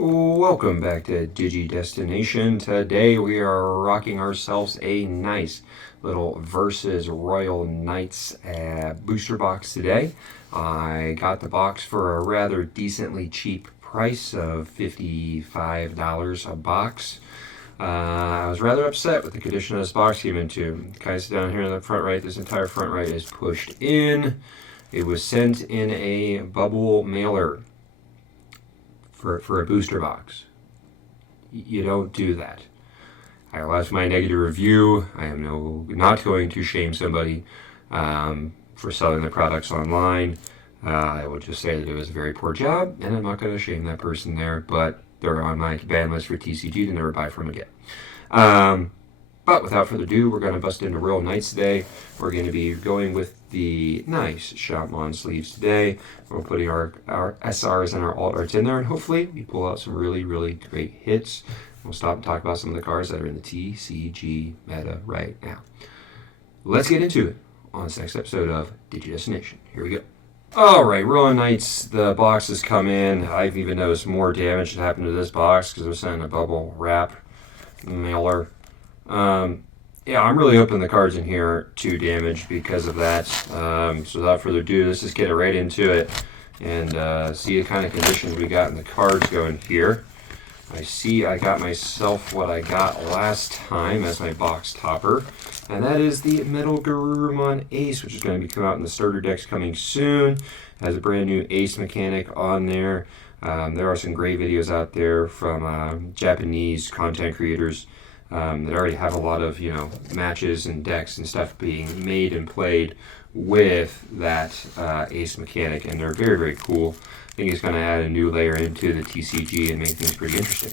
Welcome back to DigiDestination. Today we are rocking ourselves a nice little Versus Royal Knights booster box today. I got the box for a rather decently cheap price of $55 a box. I was rather upset with the condition this box came into. Guys, down here in the front right, this entire front right is pushed in. It was sent in a bubble mailer for a booster box. You don't do that. I left my negative review. I am not going to shame somebody for selling the products online. I will just say that it was a very poor job, and I'm not going to shame that person there, but they're on my ban list for TCG to never buy from again. But without further ado, we're going to bust into Royal Knights today. We're going to be going with the nice Shopmon sleeves today. We're putting our SRs and our alt arts in there, and hopefully we pull out some really, really great hits. We'll stop and talk about some of the cards that are in the TCG meta right now. Let's get into it on this next episode of DigiDestination. Here we go. Alright, Royal Knights, the box has come in. I've even noticed more damage that happened to this box because it was sent in a bubble wrap mailer. Yeah, I'm really hoping the cards in here aren't too damaged because of that. So without further ado, let's just get right into it and see the kind of conditions we got in the cards going here. I see I got myself what I got last time as my box topper, and that is the Metal Garurumon Ace, which is going to be coming out in the starter decks coming soon. It has a brand new Ace mechanic on there. There are some great videos out there from Japanese content creators that already have a lot of matches and decks and stuff being made and played with that Ace mechanic, and they're very, very cool. I think it's going to add a new layer into the TCG and make things pretty interesting.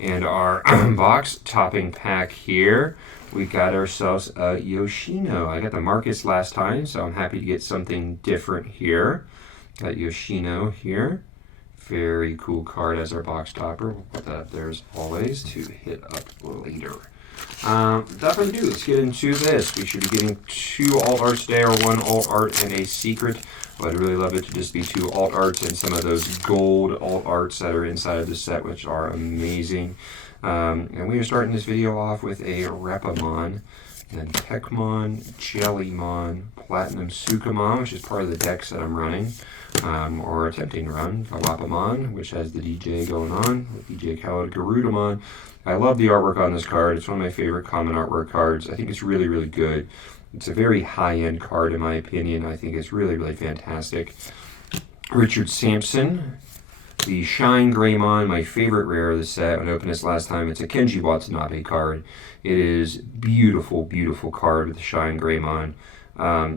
And our box topping pack here, we got ourselves a Yoshino. I got the Marcus last time, so I'm happy to get something different here. Got Yoshino here. Very cool card as our box topper. We'll put that up there as always to hit up later. Without further ado, let's get into this. We should be getting 2 alt arts today, or 1 alt art and a secret. But I'd really love it to just be 2 alt arts and some of those gold alt arts that are inside of the set, which are amazing. And we are starting this video off with a Repamon, then Pekmon, Jellymon, Platinum Sukamon, which is part of the decks that I'm running, or attempting to run, Kawapamon, which has the DJ going on, with DJ Khaled Garudamon. I love the artwork on this card. It's one of my favorite common artwork cards. I think it's really, really good. It's a very high-end card, in my opinion. I think it's really, really fantastic. Richard Sampson, the Shine Greymon, my favorite rare of the set. When I opened this last time, it's a Kenji Watanabe card. It is beautiful, beautiful card with the Shine Greymon.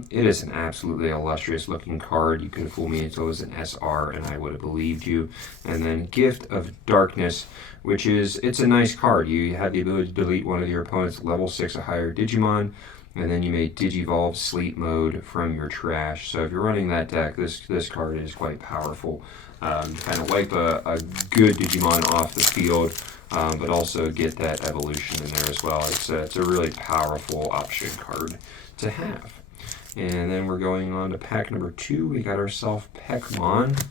It is an absolutely illustrious looking card. You couldn't fool me until it was an SR and I would have believed you. And then Gift of Darkness, which is, it's a nice card. You have the ability to delete one of your opponent's level 6 or higher Digimon, and then you may Digivolve Sleep Mode from your trash. So if you're running that deck, this card is quite powerful. Kind of wipe a good Digimon off the field, but also get that evolution in there as well. It's a really powerful option card to have. And then we're going on to pack number 2. We got ourselves Pekmon,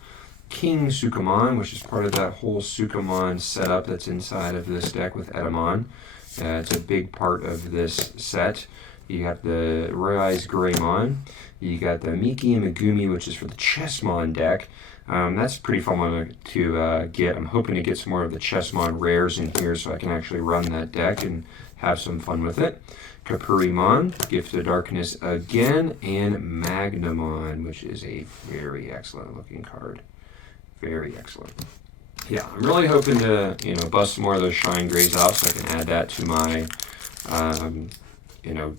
King Sukamon, which is part of that whole Sukamon setup that's inside of this deck with Edamon. It's a big part of this set. You got the Rise Greymon. You got the Miki and Megumi, which is for the Chessmon deck. That's a pretty fun one to get. I'm hoping to get some more of the Chessmon rares in here so I can actually run that deck and have some fun with it. Kapurimon, Gift of Darkness again, and Magnamon, which is a very excellent looking card. Very excellent. Yeah, I'm really hoping to bust some more of those Shine Greys out so I can add that to my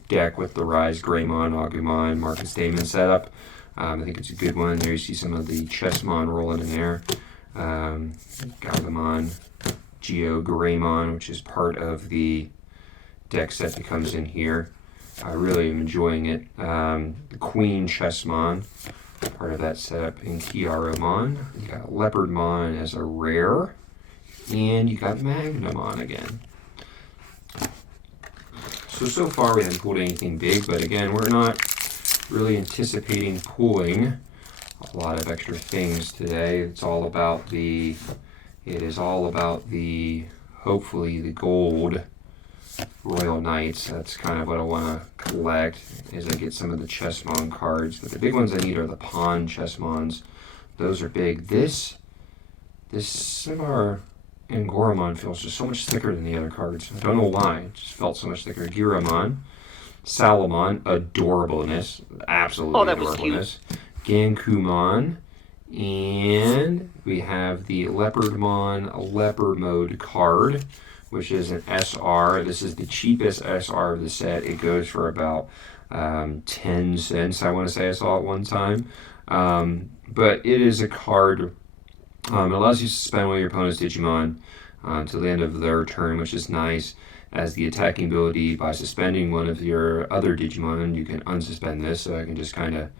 deck with the Rise Greymon, Agumon, Marcus Damon setup. I think it's a good one. There you see some of the Chessmon rolling in there. Galgamon, Geo Greymon, which is part of the deck set that comes in here. I really am enjoying it. The Queen Chessmon, part of that setup in Kiaromon. You got Leopardmon as a rare, and you got Magnamon again. So far we haven't pulled anything big, but again, we're not really anticipating pulling a lot of extra things today. It's all about the It is all about hopefully the gold Royal Knights. That's kind of what I want to collect, is I get some of the Chessmon cards. But the big ones I need are the Pawn Chessmons. Those are big. This Sivar and Goramon feels just so much thicker than the other cards. I don't know why. It just felt so much thicker. Giramon, Salamon, adorableness, absolutely adorableness. Gankumon, and we have the Leopardmon Leopard Mode card, which is an SR. This is the cheapest SR of the set. It goes for about 10 cents, I want to say I saw it one time. But it is a card. It allows you to suspend one of your opponent's Digimon until the end of their turn, which is nice. As the attacking ability, by suspending one of your other Digimon, you can unsuspend this, so I can just kind of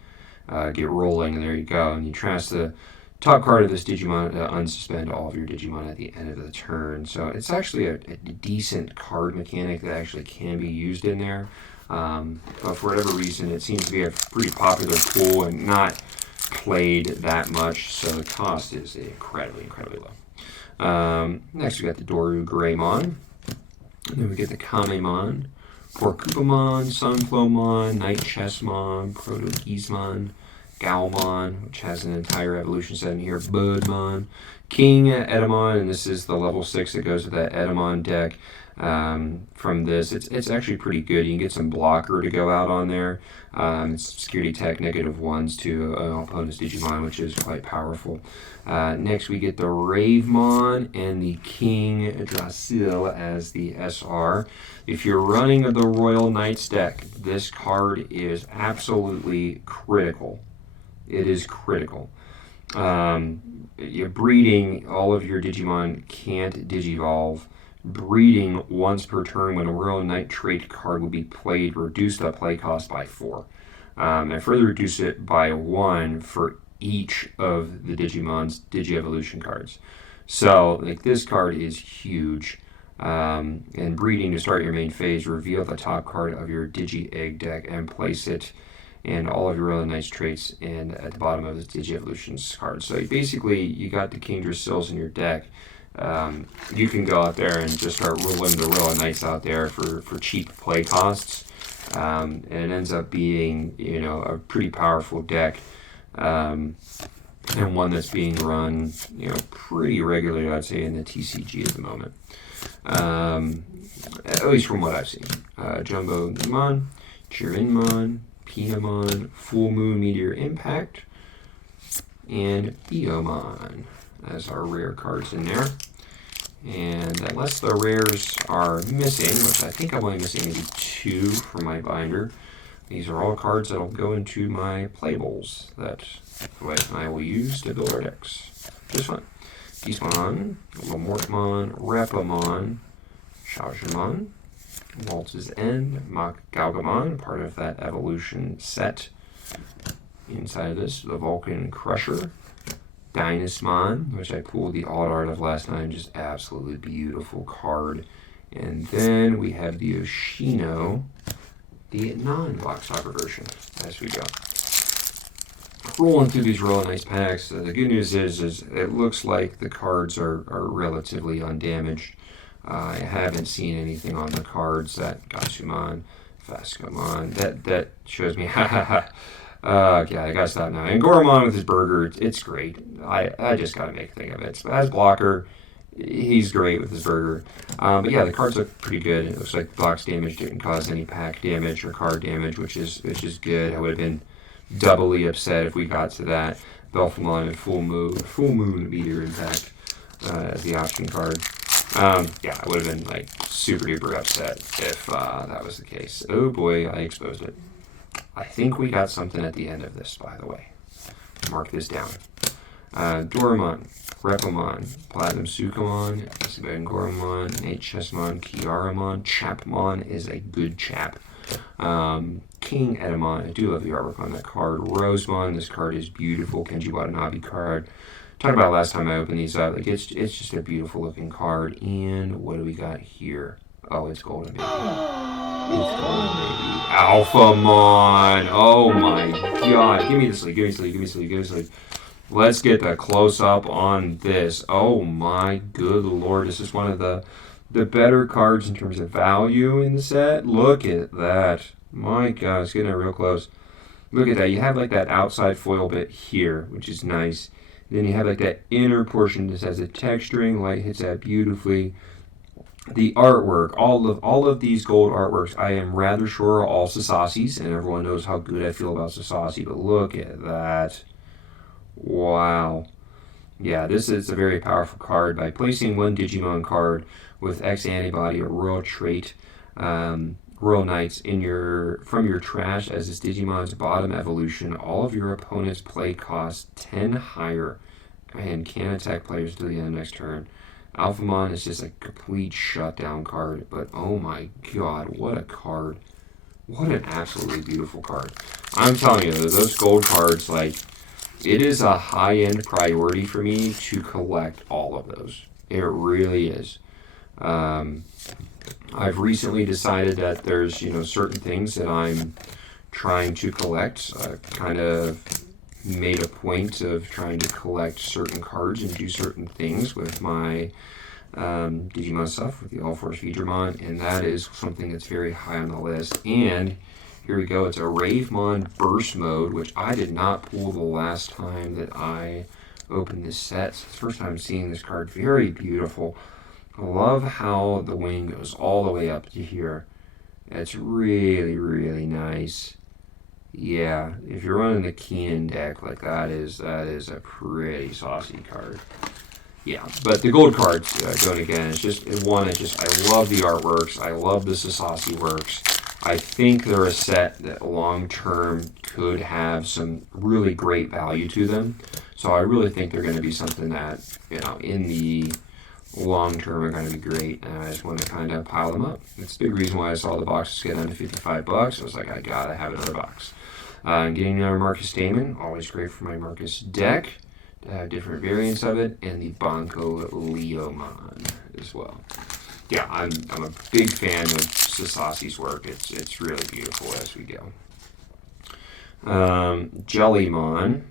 get rolling, and there you go. And you trash the top card of this Digimon to unsuspend all of your Digimon at the end of the turn. So it's actually a decent card mechanic that actually can be used in there. But for whatever reason, it seems to be a pretty popular tool and not played that much, so the cost is incredibly low. Next we got the Doru Greymon. And then we get the Kamemon, Porcupamon, Sunflowmon, Night Chessmon, Proto-Gizmon, Galmon, which has an entire evolution set in here, Budmon, King Edamon, and this is the level 6 that goes with that Edamon deck. From this, it's actually pretty good. You can get some blocker to go out on there. It's security tech -1s to opponent's Digimon, which is quite powerful. Next we get the Ravemon and the King Drasil as the SR. If you're running the Royal Knights deck, this card is absolutely critical. It is critical. You're breeding, all of your Digimon can't Digivolve. Breeding once per turn when a Royal Knight trait card will be played, reduce the play cost by 4. And further reduce it by 1 for each of the Digimon's Digi-Evolution cards. So, like, this card is huge. And breeding to start your main phase, reveal the top card of your Digi-Egg deck and place it and all of your Royal Knights traits and at the bottom of the Digi-Evolutions card. So basically, you got the King Drasils in your deck. You can go out there and just start rolling the Royal Knights out there for cheap play costs. And it ends up being, a pretty powerful deck. And one that's being run, pretty regularly, I'd say, in the TCG at the moment. At least from what I've seen. Jumbo Mon, Chirinmon, Pinamon, Full Moon Meteor Impact, and Biomon as our rare cards in there. And unless the rares are missing, which I think I'm only missing maybe 2 from my binder, these are all cards that will go into my playables that I will use to build our decks. Just fun. Gizmon, Lamortmon, Repamon, Shajamon, Waltz's End, Mach Galgamon, part of that evolution set. Inside of this, the Vulcan Crusher, Dynasmon, which I pulled the alt art of last time, just absolutely beautiful card. And then we have the Yoshino, the non-box hopper version, as we go. Rolling through these Royal Knights packs, the good news is it looks like the cards are relatively undamaged. I haven't seen anything on the cards that Gatsumon, Fascomon, that shows me, yeah, I gotta stop now. And Goramon with his burger, it's great. I just gotta make a thing of it. So as blocker, he's great with his burger. But yeah, the cards look pretty good. It looks like box damage didn't cause any pack damage or card damage, which is good. I would have been doubly upset if we got to that. Belphemon and Full Moon Meteor Impact as the option card. Yeah, I would have been like super duper upset if that was the case. Oh boy, I exposed it. I think we got something at the end of this, by the way. Mark this down. Doramon, Repamon, Platinum Sukamon, Isabelle Goramon, Nate Chessmon, Kiaramon, Chapmon is a good chap. King Edamon, I do love the artwork on that card. Rosemon, this card is beautiful. Kenji Watanabe card. Talked about last time I opened these up. Like it's just a beautiful looking card. And what do we got here? Oh, it's Golden Baby. It's Golden Baby. Alphamon. Oh my god. Give me the sleep. Let's get the close-up on this. Oh my good lord, this is one of the better cards in terms of value in the set. Look at that. My god, it's getting it real close. Look at that. You have like that outside foil bit here, which is nice. Then you have like that inner portion that has a texturing. Light hits that beautifully. The artwork, all of these gold artworks, I am rather sure are all Sasasis, and everyone knows how good I feel about Sasasi, but look at that. Wow. Yeah, this is a very powerful card. By placing one Digimon card with X antibody or Royal Trait, Royal Knights from your trash as this Digimon's bottom evolution, all of your opponent's play costs 10 higher and can attack players until the end of next turn. Alphamon is just a complete shutdown card, but oh my god, what a card. What an absolutely beautiful card. I'm telling you, those gold cards, like, it is a high-end priority for me to collect all of those. It really is. I've recently decided that there's, certain things that I'm trying to collect. I've kind of made a point of trying to collect certain cards and do certain things with my Digimon stuff, with the All-Force Feedramon, and that is something that's very high on the list. And here we go, it's a Ravemon Burst Mode, which I did not pull the last time that I opened this set. So it's the first time seeing this card. Very beautiful. I love how the wing goes all the way up to here. It's really, really nice. Yeah, if you're running the Keen deck, like that is a pretty saucy card. Yeah, but the gold cards, going again, it's just, I love the artworks. I love the Sasasi works. I think they're a set that long-term could have some really great value to them. So I really think they're going to be something that, in the long-term are going to be great. And I just want to kind of pile them up. It's the big reason why I saw the boxes get under $55. I was like, I got to have another box. Getting another Marcus Damon, always great for my Marcus deck. To have different variants of it. And the Banco Leomon as well. Yeah, I'm a big fan of Sasasi's work. It's really beautiful as we go. Jellymon,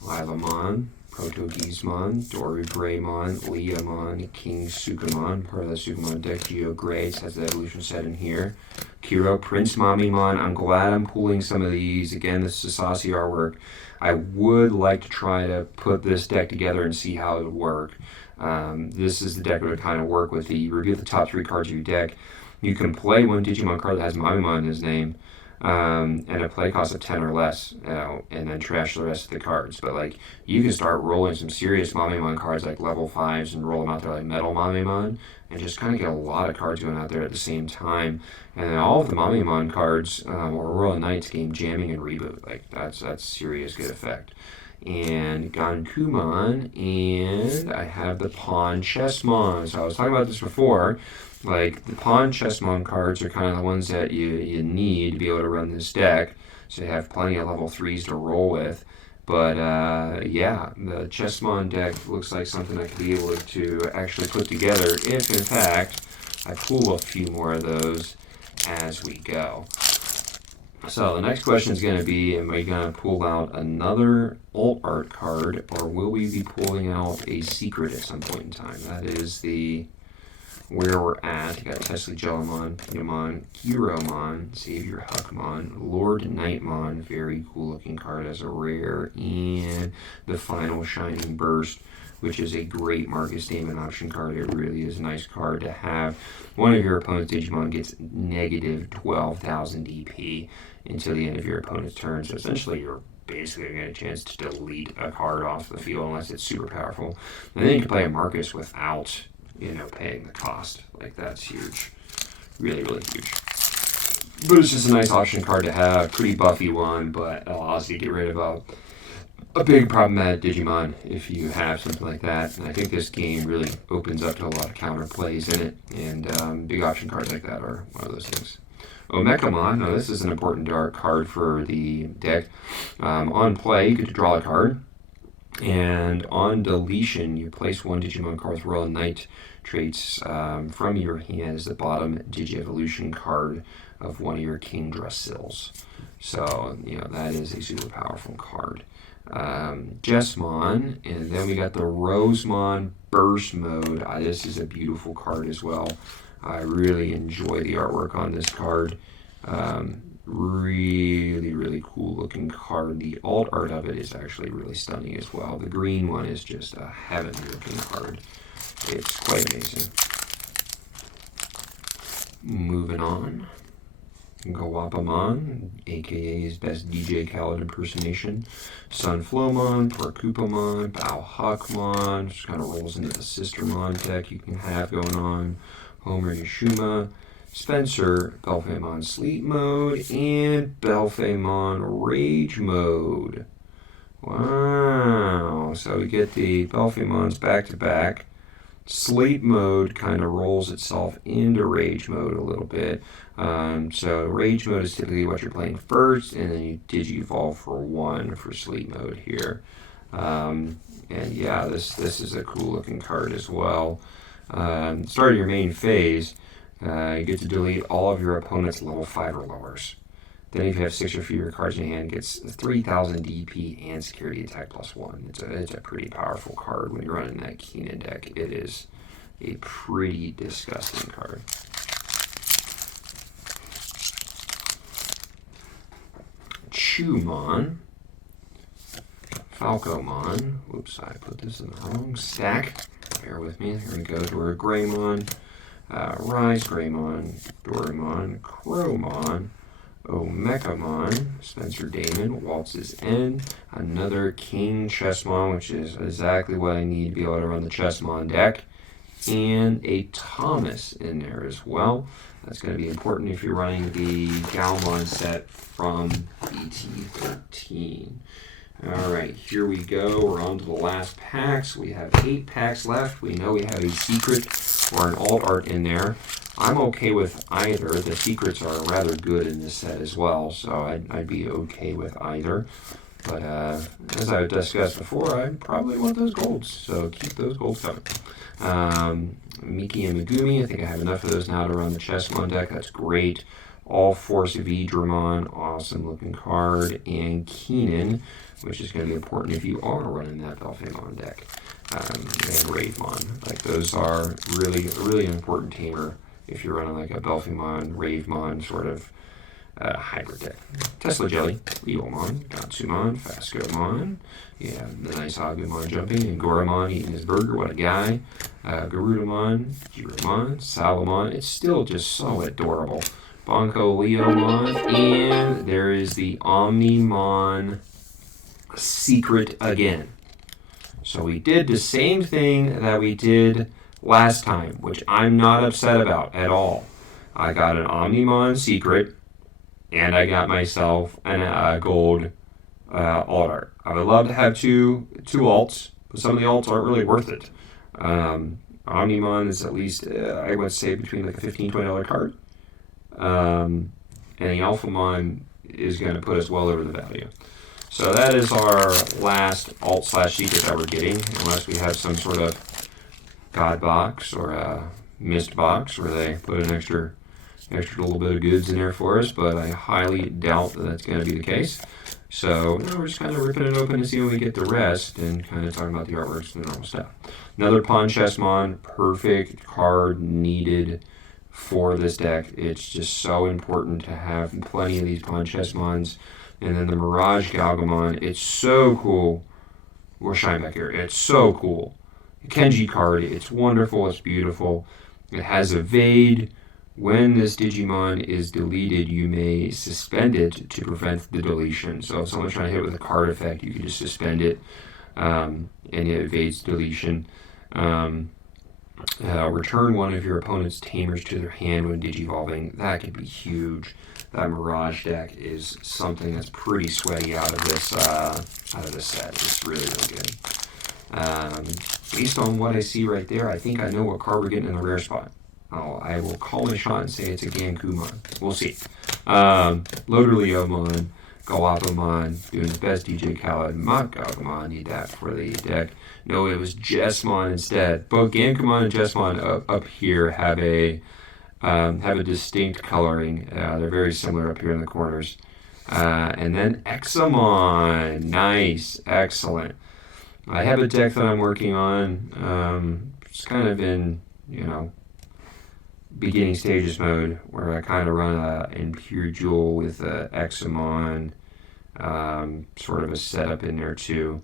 Lilamon, Proto-Gizmon, Doribreymon, Leomon, King Sukamon, part of the Sukamon deck. Geo Grace has the evolution set in here. Kiro, Prince Mamimon. I'm glad I'm pulling some of these. Again, the Sasasi artwork. I would like to try to put this deck together and see how it would work. This is the deck that would kind of work with the review the top 3 cards of your deck. You can play one Digimon card that has Mamimon in his name, and a play cost of 10 or less, and then trash the rest of the cards. But like, you can start rolling some serious Mamimon cards like level 5s and roll them out there like Metal Mamimon, and just kind of get a lot of cards going out there at the same time. And then all of the Mamimon cards, or Royal Knights game jamming and reboot. Like, that's serious good effect. And Gankumon, and I have the Pawn Chessmon. So I was talking about this before. Like, the Pawn Chessmon cards are kind of the ones that you need to be able to run this deck. So you have plenty of level 3s to roll with. But, yeah, the Chessmon deck looks like something I could be able to actually put together if, in fact, I pull a few more of those as we go. So the next question is going to be, am I going to pull out another alt art card, or will we be pulling out a secret at some point in time? That is where we're at. You got Tesla Jellymon, Yamon, Kiromon, Savior Huckmon, Lord Nightmon, very cool looking card as a rare, and the final Shining Burst, which is a great Marcus Damon option card. It really is a nice card to have. One of your opponent's Digimon gets negative 12,000 DP until the end of your opponent's turn. So essentially, you're basically getting a chance to delete a card off the field unless it's super powerful. And then you can play a Marcus without, paying the cost. Like, that's huge. Really, really huge. But it's just a nice option card to have. Pretty buffy one, but allows you to get rid of a big problematic Digimon if you have something like that. And I think this game really opens up to a lot of counter plays in it, and big option cards like that are one of those things. Omekamon, now this is an important card for the deck. On play, you get to draw a card, and on deletion, you place one Digimon card with Royal Knight traits from your hand as the bottom Digi-Evolution card of one of your King Drasills. So, that is a super powerful card. Jesmon, and then we got the Rosemon Burst Mode. This is a beautiful card as well. I really enjoy the artwork on this card. Really, really cool looking card. The alt art of it is actually really stunning as well. The green one is just a heavenly looking card. It's quite amazing. Moving on. Gawapamon, aka his best DJ Khaled impersonation. Sunflowmon, Torcupamon, Balhuckmon, just kind of rolls into the Sistermon deck you can have going on. Homer Yashuma, Spencer, Belphemon Sleep Mode, and Belphemon Rage Mode. Wow, so we get the Belphemons back to back. Sleep Mode kind of rolls itself into Rage Mode a little bit. So Rage Mode is typically what you're playing first, and then you Digivolve for 1 for Sleep Mode here. And yeah, this is a cool looking card as well. Start of your main phase, you get to delete all of your opponent's level 5 or lowers. Then if you have 6 or fewer cards in your hand, it gets 3,000 DP and security attack +1. It's a pretty powerful card when you're running that Keenan deck. It is a pretty disgusting card. Chewmon, Falcomon. Whoops, I put this in the wrong stack. Bear with me. Here we go. Dora Greymon, Rise Greymon, Doraemon, Crowmon, Omecamon, Spencer Damon, Waltz's End, another King Chessmon, which is exactly what I need to be able to run the Chessmon deck, and a Thomas in there as well. That's going to be important if you're running the Galmon set from BT13. All right, here we go. We're on to the last packs. We have 8 packs left. We know we have a secret or an alt art in there. I'm okay with either. The secrets are rather good in this set as well, so I'd be okay with either. But as I've discussed before, I probably want those golds, so keep those golds coming. Miki and Megumi, I think I have enough of those now to run the Chessmon deck. That's great. All Force Vidramon, awesome looking card. And Keenan, which is going to be important if you are running that Belphemon deck. And Ravemon. Like, those are really important tamer if you're running like a Belphemon, Ravemon sort of hybrid deck. Tesla Jelly, Leomon, Gatsumon, Fascomon. Yeah, the nice Agumon jumping, and Goramon eating his burger. What a guy. Garudamon, Giramon, Salamon. It's still just so adorable. Bonko Leomon, and there is the Omnimon secret again. So we did the same thing that we did last time, which I'm not upset about at all. I got an Omnimon secret, and I got myself a gold alt art. I would love to have two alts, but some of the alts aren't really worth it. Omnimon is at least, I would say, between like a $15, $20 card. And the Alphamon is going to put us well over the value. So that is our last alt/secret that we're getting, unless we have some sort of God box or a mist box where they put an extra little bit of goods in there for us, but I highly doubt that that's going to be the case. So we're just kind of ripping it open to see when we get the rest and kind of talking about the artworks and the normal stuff. Another Pawn Chessmon, perfect card needed for this deck. It's just so important to have plenty of these Pawn Chessmons. And then the Mirage Galgamon, it's so cool. We'll shine back here. It's so cool. Kenji card, it's wonderful, it's beautiful. It has evade. When this Digimon is deleted, you may suspend it to prevent the deletion. So if someone's trying to hit with a card effect, you can just suspend it, and it evades deletion. Return one of your opponent's tamers to their hand when digivolving. That could be huge. That Mirage deck is something that's pretty sweaty out of this set. It's really good. Based on what I see right there, I think I know what card we're getting in the rare spot. I will call my shot and say it's a Gankumon. We'll see. Loader Leomon, Gawapamon, doing his best DJ Khaled, Mach Galgamon, need that for the deck. No, it was Jesmon instead. Both Gankumon and Jesmon up here have a distinct coloring. They're very similar up here in the corners. And then Examon. Nice. Excellent. I have a deck that I'm working on. It's kind of in, beginning stages mode where I kind of run a Impure Jewel with a Examon, sort of a setup in there too.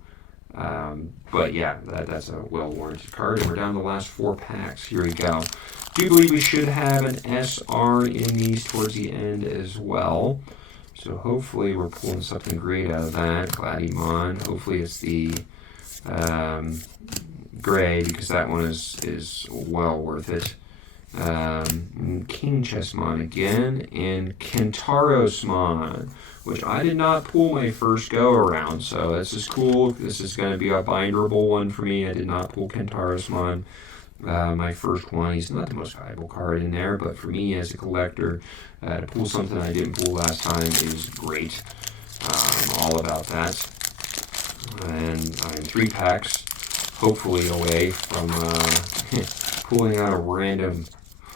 But yeah, that's a well-warranted card. And we're down to the last 4 packs. Here we go. Do believe we should have an SR in these towards the end as well. So hopefully we're pulling something great out of that. Digimon. Hopefully it's the gray, because that one is well worth it. King Chessmon again, and Kentarosmon, which I did not pull my first go around, so this is cool. This is going to be a binderable one for me. I did not pull Kentarosmon, my first one. He's not the most valuable card in there, but for me as a collector, to pull something I didn't pull last time is great. All about that. And I'm 3 packs, hopefully away from pulling out a random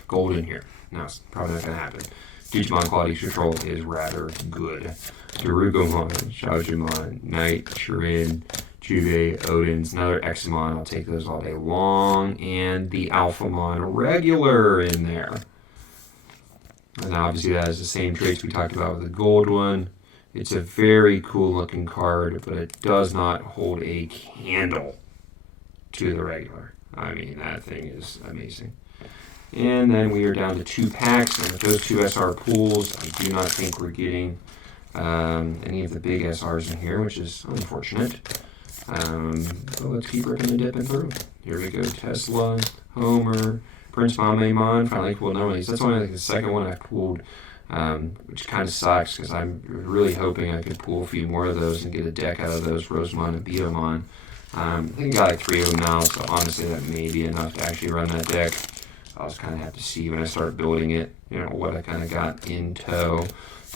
golden here. No, it's probably not going to happen. Digimon quality control is rather good. Darugomon, Shaojimon, Knight, Shirin, Juve, Odin's, another Examon. I'll take those all day long. And the Alphamon regular in there. And obviously that is the same traits we talked about with the gold one. It's a very cool looking card, but it does not hold a candle to the regular. I mean, that thing is amazing. And then we are down to 2 packs, and with those 2 SR pools, I do not think we're getting any of the big SRs in here, which is unfortunate. So let's keep ripping and dipping through. Here we go. Tesla, Homer, Prince Mamemon, finally cool anomalies. That's only like the second one I pulled, which kind of sucks because I'm really hoping I could pull a few more of those and get a deck out of those, Rosemon and Beomon. I think I got like 3 of them now, so honestly that may be enough to actually run that deck. I'll just kind of have to see when I start building it, what I kind of got in tow.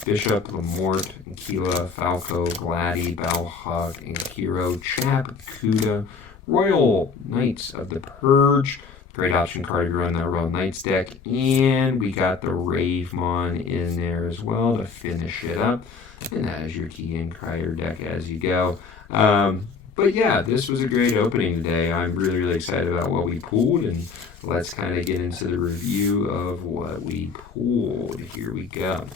Bishop, Lamort, Aquila, Falco, Gladdy, Balhawk, Inkiro, Chap, Kuda, Royal Knights of the Purge. Great option card to run that Royal Knights deck. And we got the Ravemon in there as well to finish it up. And that is your Key and Crier deck as you go. But yeah, this was a great opening today. I'm really, really excited about what we pulled, and let's kind of get into the review of what we pulled. Here we go.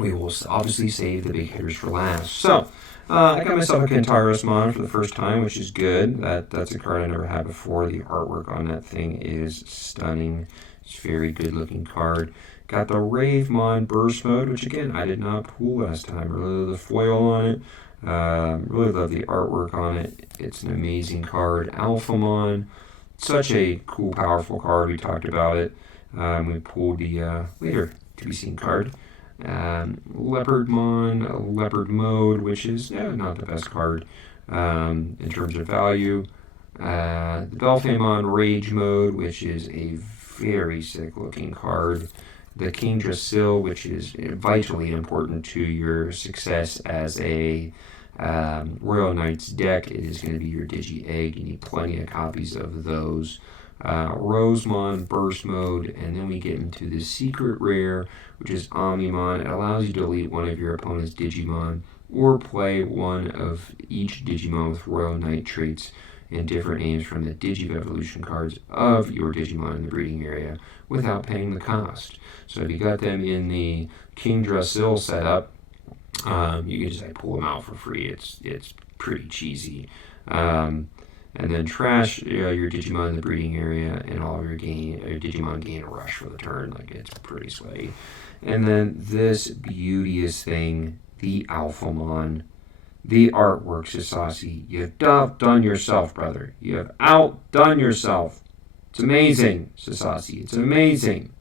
We will obviously save the big hitters for last. So, I got myself a Kentarosmon for the first time, which is good. That's a card I never had before. The artwork on that thing is stunning. It's a very good looking card. Got the Ravemon Burst Mode, which again, I did not pull last time. Really love the foil on it. Really love the artwork on it. It's an amazing card. Alphamon, such a cool, powerful card. We talked about it. We pulled the later to be seen card. Leopardmon, Leopard Mode, which is not the best card in terms of value. The Belphamon Rage Mode, which is a very sick looking card. The King Drasil, which is vitally important to your success as a Royal Knights deck. It is going to be your Digi-Egg. You need plenty of copies of those. Rosemon Burst Mode, and then we get into the secret rare, which is Omnimon. It allows you to delete one of your opponent's Digimon or play one of each Digimon with Royal Knight traits and different names from the Digivolution cards of your Digimon in the breeding area without paying the cost. So if you got them in the King Drasil setup, you can just pull them out for free. It's pretty cheesy. And then trash your Digimon in the breeding area, and all of your Digimon gain a rush for the turn. It's pretty sweaty. And then this beauteous thing, the Alphamon. The artwork, Sasasi. You've outdone yourself, brother. You have outdone yourself. It's amazing, Sasasi. It's amazing.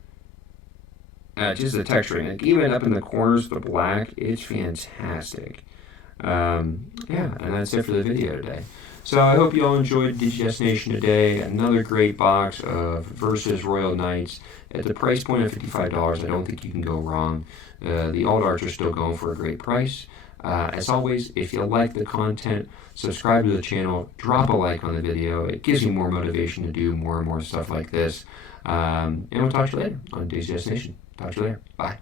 Just the texturing. Even up in the corners, the black, it's fantastic. And that's it for the video today. So I hope you all enjoyed DigiDestination today. Another great box of Versus Royal Knights. At the price point of $55, I don't think you can go wrong. The Alt Arts are still going for a great price. As always, if you like the content, subscribe to the channel, drop a like on the video. It gives me more motivation to do more and more stuff like this. And we'll talk to you later on DigiDestination. Talk to you later. Bye.